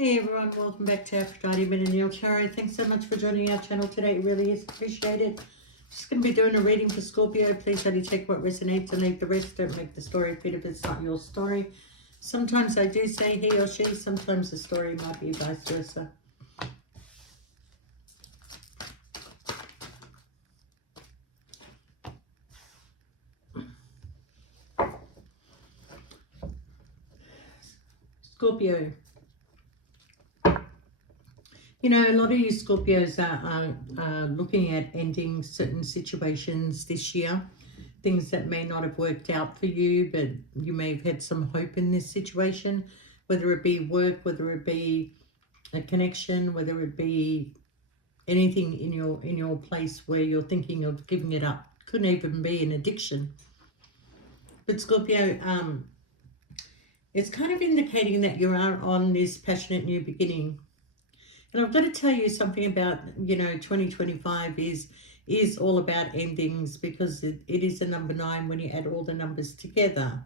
Hey everyone, welcome back to Aphrodite Millennial Tarot. Thanks so much for joining our channel today. It really is appreciated. Just going to be doing a reading for Scorpio. Please only take what resonates and leave the rest. Don't make the story fit if it's not your story. Sometimes I do say he or she. Sometimes the story might be vice versa. Scorpio. You know, a lot of you Scorpios are looking at ending certain situations this year. Things that may not have worked out for you, but you may have had some hope in this situation. Whether it be work, whether it be a connection, whether it be anything in your place where you're thinking of giving it up. Couldn't even be an addiction. But Scorpio, it's kind of indicating that you are on this passionate new beginning. And I've got to tell you something about, 2025 is all about endings, because it is a number 9 when you add all the numbers together.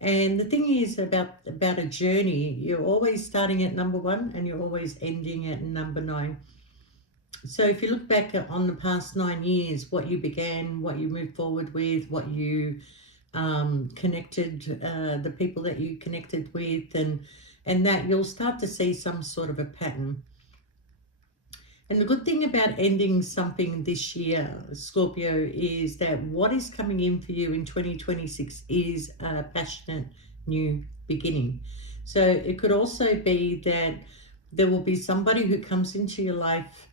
And the thing is about a journey, you're always starting at number 1 and you're always ending at number 9. So if you look back on the past 9 years, what you began, what you moved forward with, what you connected, the people that you connected with, and that you'll start to see some sort of a pattern. And the good thing about ending something this year, Scorpio, is that what is coming in for you in 2026 is a passionate new beginning. So it could also be that there will be somebody who comes into your life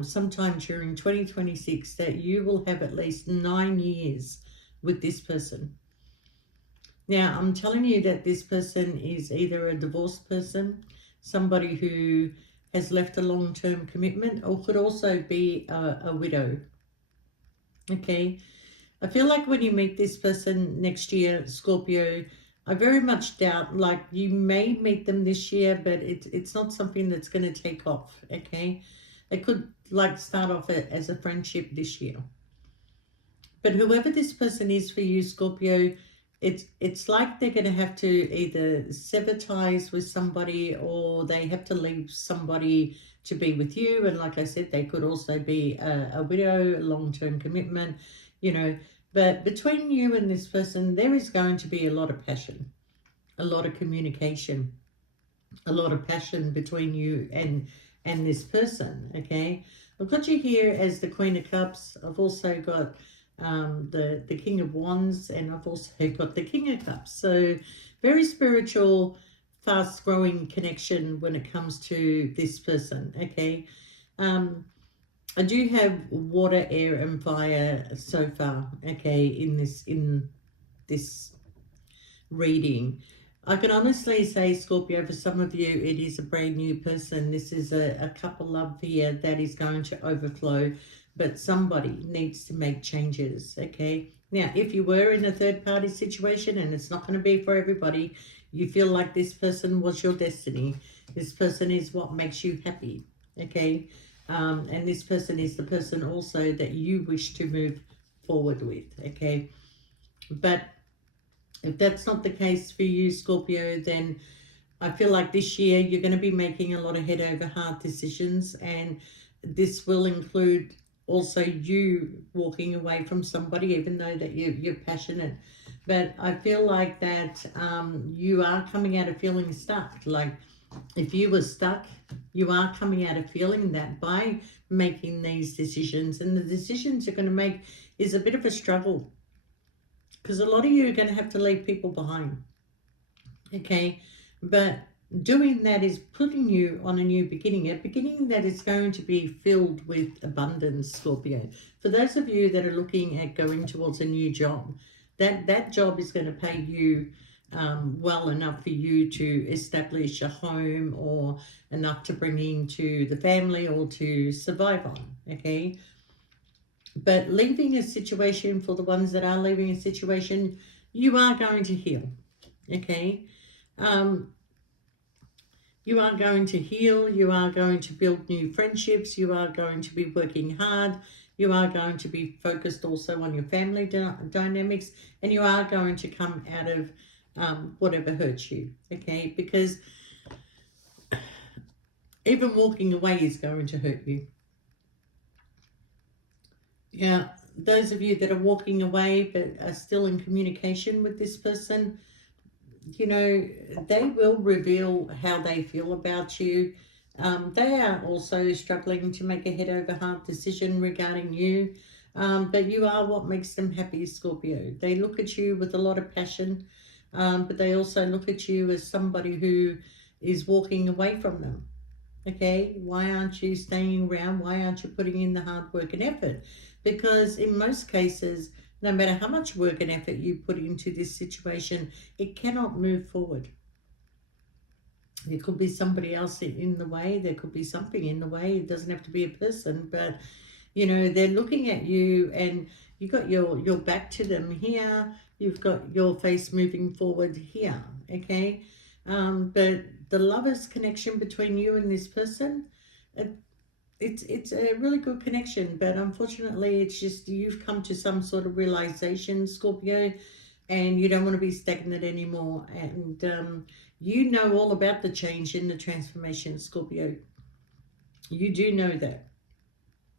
sometime during 2026 that you will have at least 9 years with this person. Now, I'm telling you that this person is either a divorced person, somebody who has left a long-term commitment, or could also be a widow. Okay, I feel like when you meet this person next year, Scorpio, I very much doubt, like, you may meet them this year, but it's not something that's going to take off. Okay, it could like start off as a friendship this year. But whoever this person is for you, Scorpio, it's like they're going to have to either sever ties with somebody, or they have to leave somebody to be with you. And like I said, they could also be a widow, a long-term commitment, But between you and this person, there is going to be a lot of passion, a lot of communication, a lot of passion between you and this person, okay? I've got you here as the Queen of Cups. I've also got the King of Wands, and I've also got the King of Cups. So very spiritual, fast growing connection when it comes to this person. Okay, I do have water, air and fire so far, okay, in this reading. I can honestly say, Scorpio, for some of you, it is a brand new person. This is a couple love here that is going to overflow, but somebody needs to make changes, okay? Now, if you were in a third-party situation, and it's not going to be for everybody, you feel like this person was your destiny. This person is what makes you happy, okay? And this person is the person also that you wish to move forward with, okay? But if that's not the case for you, Scorpio, then I feel like this year you're going to be making a lot of head over heart decisions, and this will include also you walking away from somebody, even though that you're passionate. But I feel like that you are coming out of feeling stuck. Like, if you were stuck, you are coming out of feeling that by making these decisions. And the decisions you're going to make is a bit of a struggle, because a lot of you are going to have to leave people behind, okay? But doing that is putting you on a new beginning, a beginning that is going to be filled with abundance, Scorpio. For those of you that are looking at going towards a new job, that job is going to pay you well enough for you to establish a home, or enough to bring into the family or to survive on, okay? But leaving a situation, for the ones that are leaving a situation, you are going to heal, okay? You are going to heal. You are going to build new friendships. You are going to be working hard. You are going to be focused also on your family dynamics. And you are going to come out of whatever hurts you, okay? Because Even walking away is going to hurt you. Yeah, those of you that are walking away but are still in communication with this person, you know, they will reveal how they feel about you. They are also struggling to make a head over heart decision regarding you. But you are what makes them happy, Scorpio. They look at you with a lot of passion, but they also look at you as somebody who is walking away from them. Okay, why aren't you staying around? Why aren't you putting in the hard work and effort? Because in most cases, no matter how much work and effort you put into this situation, it cannot move forward. There could be somebody else in the way, there could be something in the way. It doesn't have to be a person, but you know, they're looking at you and you got your back to them here, you've got your face moving forward here, okay? But the lover's connection between you and this person, it, it's a really good connection, but unfortunately it's just you've come to some sort of realization, Scorpio, and you don't want to be stagnant anymore. And you know all about the change and the transformation, Scorpio. You do know that.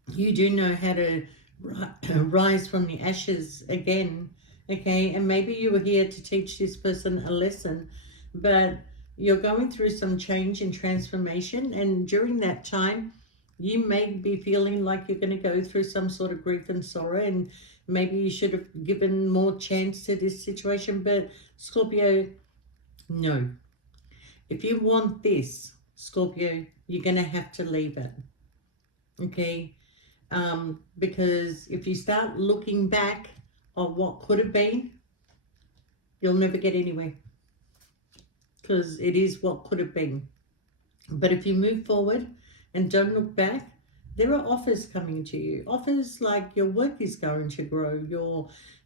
You do know how to rise from the ashes again, okay? And maybe you were here to teach this person a lesson, but you're going through some change and transformation, and during that time, you may be feeling like you're going to go through some sort of grief and sorrow, and maybe you should have given more chance to this situation. But Scorpio, no. If you want this, Scorpio, you're going to have to leave it, okay? Because if you start looking back on what could have been, you'll never get anywhere, because it is what could have been. But if you move forward and don't look back, there are offers coming to you. Offers like your work is going to grow,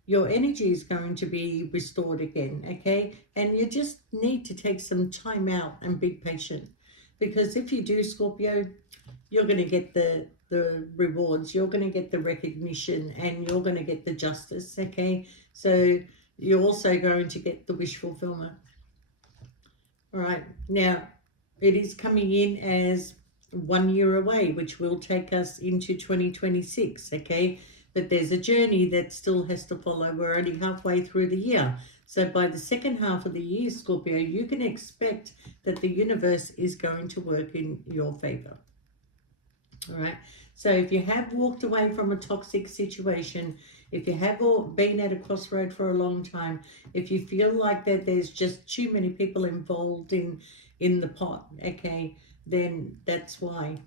your energy is going to be restored again, okay? And you just need to take some time out and be patient. Because if you do, Scorpio, you're going to get the rewards, you're going to get the recognition, and you're going to get the justice, okay? So you're also going to get the wish fulfillment. All right, now it is coming in as 1 year away, which will take us into 2026, okay? But there's a journey that still has to follow. We're only halfway through the year. So by the second half of the year, Scorpio, you can expect that the universe is going to work in your favor. All right. So if you have walked away from a toxic situation, if you have been at a crossroad for a long time, if you feel like that there's just too many people involved in the pot, okay, then that's why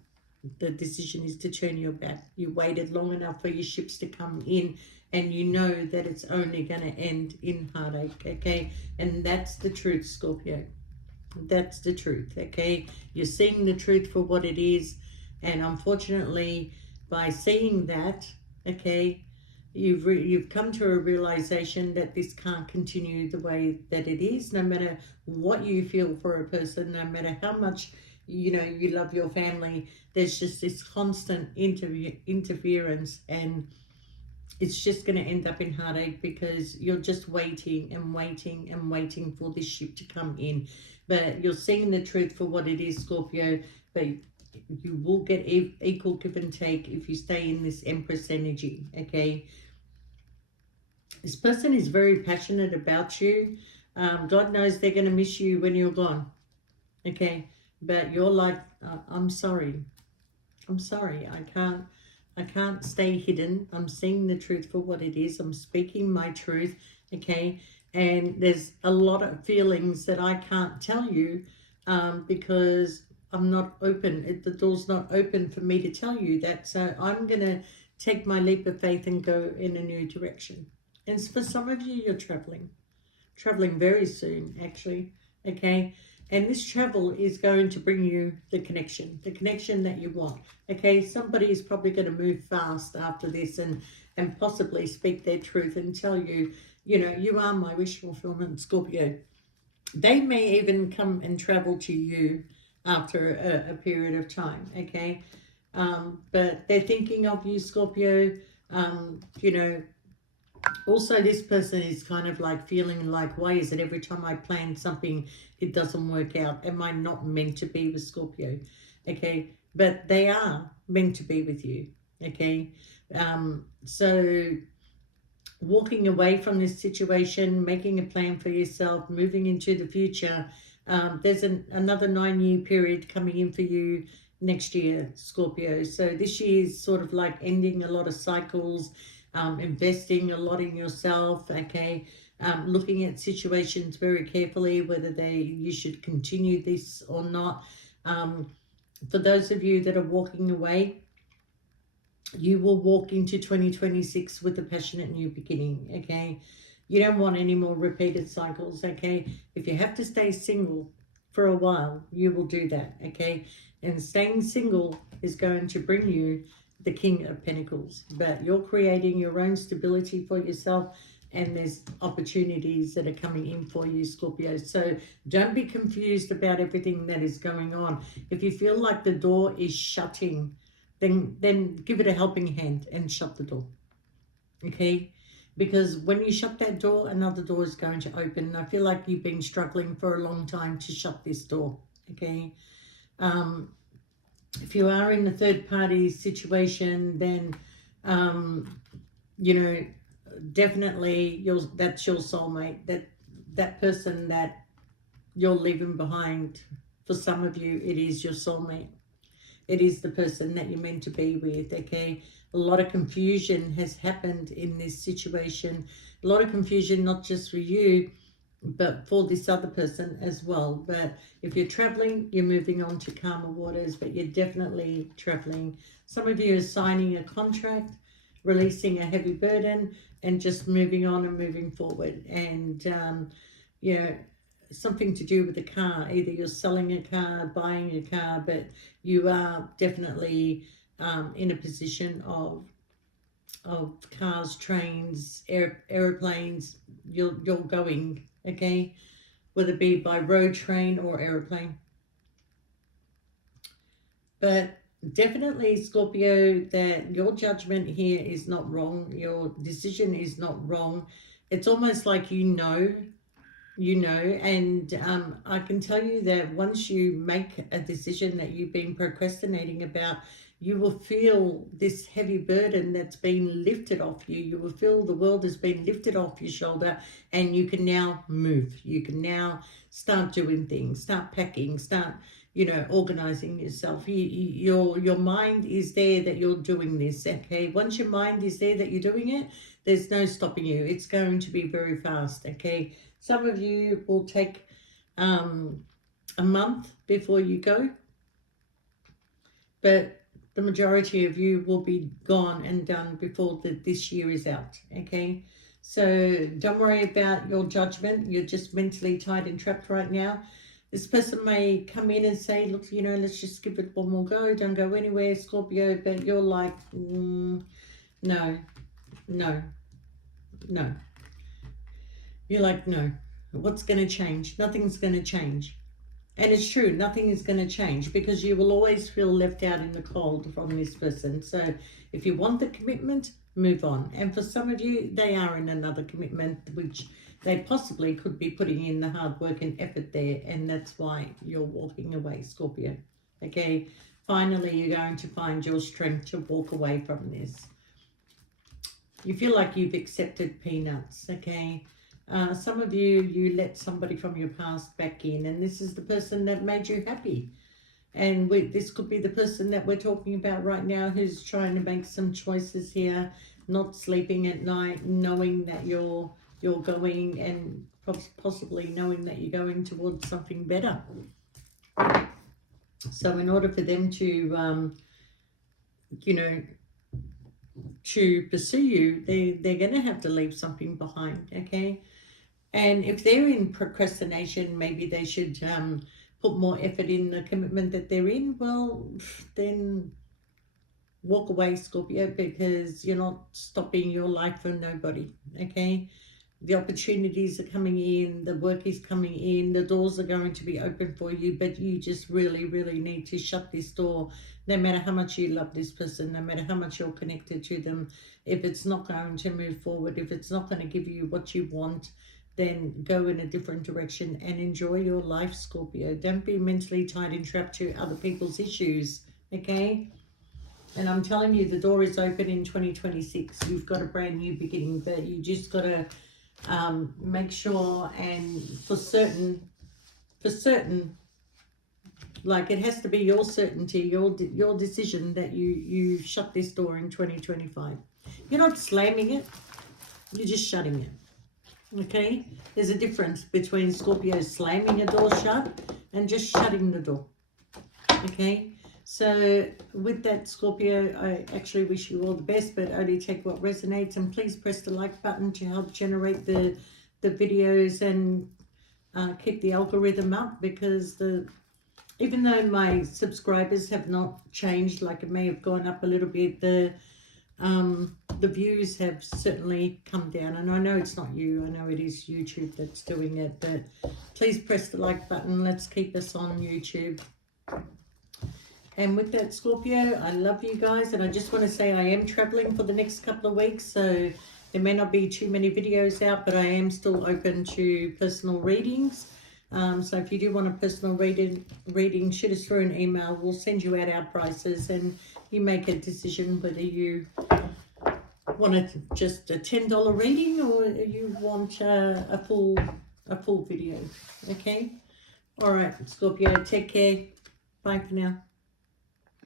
the decision is to turn your back. You waited long enough for your ships to come in, and you know that it's only going to end in heartache, okay? And that's the truth, Scorpio. That's the truth, okay? You're seeing the truth for what it is, and unfortunately, by seeing that, okay, you've come to a realization that this can't continue the way that it is. No matter what you feel for a person, no matter how much you love your family, there's just this constant interference, and it's just going to end up in heartache because you're just waiting and waiting and waiting for this ship to come in. But you're seeing the truth for what it is, Scorpio, but you will get equal give and take if you stay in this Empress energy, okay? This person is very passionate about you. God knows they're going to miss you when you're gone, okay? But you're like, I'm sorry. I'm sorry. I can't stay hidden. I'm seeing the truth for what it is. I'm speaking my truth, okay? And there's a lot of feelings that I can't tell you because I'm not open. The door's not open for me to tell you that. So I'm going to take my leap of faith and go in a new direction. And for some of you, you're traveling very soon, actually, okay? And this travel is going to bring you the connection that you want, okay? Somebody is probably going to move fast after this and possibly speak their truth and tell you, you are my wish fulfillment, Scorpio. They may even come and travel to you after a period of time, okay? But they're thinking of you, Scorpio. You know, Also, this person is kind of like feeling like, why is it every time I plan something, it doesn't work out? Am I not meant to be with Scorpio? Okay, but they are meant to be with you. Okay, so walking away from this situation, making a plan for yourself, moving into the future. There's another 9 year period coming in for you next year, Scorpio. So this year is sort of like ending a lot of cycles, investing a lot in yourself, okay? Looking at situations very carefully, whether you should continue this or not. For those of you that are walking away, you will walk into 2026 with a passionate new beginning, okay? You don't want any more repeated cycles, okay? If you have to stay single for a while, you will do that, okay? And staying single is going to bring you the King of Pentacles, but you're creating your own stability for yourself, and there's opportunities that are coming in for you, Scorpio. So don't be confused about everything that is going on. If you feel like the door is shutting, then give it a helping hand and shut the door, okay? Because when you shut that door, another door is going to open. And I feel like you've been struggling for a long time to shut this door, okay? If you are in a third party situation, then you know, definitely that's your soulmate, that person that you're leaving behind. For some of you, it is your soulmate. It is the person that you're meant to be with, okay? A lot of confusion has happened in this situation. A lot of confusion, not just for you, but for this other person as well. But if you're traveling, you're moving on to calmer waters, but you're definitely traveling. Some of you are signing a contract, releasing a heavy burden, and just moving on and moving forward. And, you know, something to do with the car. Either you're selling a car, buying a car, but you are definitely in a position of cars, trains, airplanes. You're going, okay, whether it be by road, train, or airplane. But definitely, Scorpio, that your judgment here is not wrong. Your decision is not wrong. It's almost like and I can tell you that once you make a decision that you've been procrastinating about, you will feel this heavy burden that's been lifted off you. You will feel the world has been lifted off your shoulder, and you can now move. You can now start doing things, start packing, start, organizing yourself. Your mind is there that you're doing this, okay? Once your mind is there that you're doing it, there's no stopping you. It's going to be very fast, okay? Some of you will take a month before you go, but the majority of you will be gone and done before this year is out, okay? So don't worry about your judgment. You're just mentally tied and trapped right now. This person may come in and say, look, let's just give it one more go. Don't go anywhere, Scorpio. But you're like, no, no, no. You're like, no. What's going to change? Nothing's going to change. And it's true, nothing is going to change, because you will always feel left out in the cold from this person. So if you want the commitment, move on. And for some of you, they are in another commitment, which they possibly could be putting in the hard work and effort there. And that's why you're walking away, Scorpio. Okay, finally, you're going to find your strength to walk away from this. You feel like you've accepted peanuts, okay? Some of you let somebody from your past back in, and this is the person that made you happy. And this could be the person that we're talking about right now, who's trying to make some choices here, not sleeping at night, knowing that you're going, and possibly knowing that you're going towards something better. So in order for them to, to pursue you, they're going to have to leave something behind, okay? And if they're in procrastination, maybe they should put more effort in the commitment that they're in. Well, then walk away, Scorpio, because you're not stopping your life for nobody, okay? the opportunities are coming in, the work is coming in, the doors are going to be open for you, but you just really, really need to shut this door. No matter how much you love this person, no matter how much you're connected to them, if it's not going to move forward, if it's not going to give you what you want, then go in a different direction and enjoy your life, Scorpio. Don't be mentally tied and trapped to other people's issues, okay? And I'm telling you, the door is open in 2026. You've got a brand new beginning, but you just got to make sure, and for certain, like it has to be your certainty, your decision that you shut this door in 2025. You're not slamming it, you're just shutting it. Okay, there's a difference between Scorpio slamming a door shut and just shutting the door. Okay, so with that, Scorpio, I actually wish you all the best, but only take what resonates, and please press the like button to help generate the videos and keep the algorithm up, because even though my subscribers have not changed, like it may have gone up a little bit, the views have certainly come down. And I know it's not you, I know it is YouTube that's doing it, but please press the like button. Let's keep us on YouTube. And with that, Scorpio, I love you guys, and I just want to say I am traveling for the next couple of weeks, so there may not be too many videos out, but I am still open to personal readings. So if you do want a personal reading, shoot us through an email. We'll send you out our prices, and you make a decision whether you want just a $10 reading or you want a full video. Okay. All right, Scorpio. Take care. Bye for now.